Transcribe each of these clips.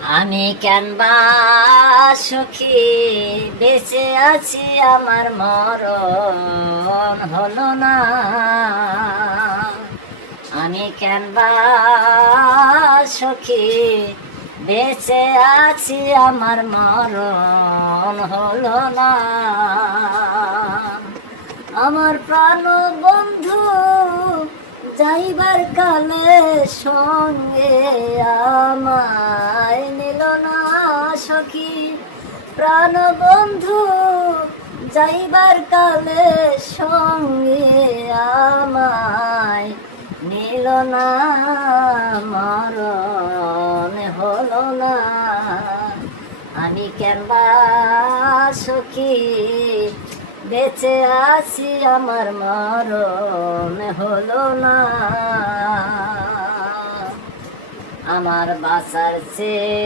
আমি কেন বা সুখী বেঁচে আছি, আমার মরণ হলো না। আমি কেন বা সুখী বেঁচে আছি, আমার মরণ হলো না। আমার প্রাণ বন্ধু যাইবার কালে সঙ্গে আমায় নিল না সখী। প্রাণ বন্ধু যাইবার কালে সঙ্গে আমায় নিল না, মরণ হলো না। আমি কেন বা সখী বেঁচে আছি, আমার মরণ হলো না। আমার বাঁচার চেয়ে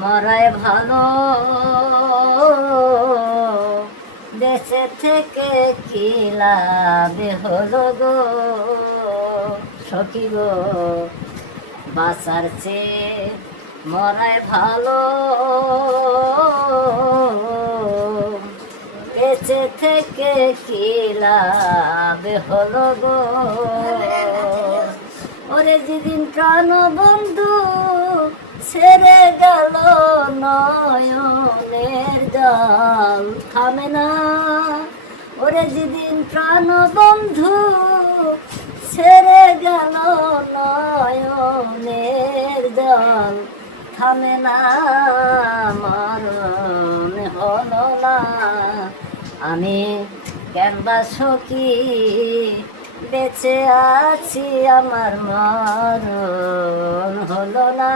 মরাই ভালো, বেঁচে থেকে কি লাভ হলো গো সখী গো। বাঁচার চেয়ে মরাই ভালো, বেঁচে থেকে কি লাভ হলো গো। ওরে যেদিন প্রাণ বন্ধু ছেড়ে গেল, নয়নের জল থামে না। ওরে যেদিন প্রাণ বন্ধু ছেড়ে গেল, নয়নের জল থামে না, মরণ হলো না। আমি কেন বা সখী বেঁচে আছি, আমার মরণ হলো না।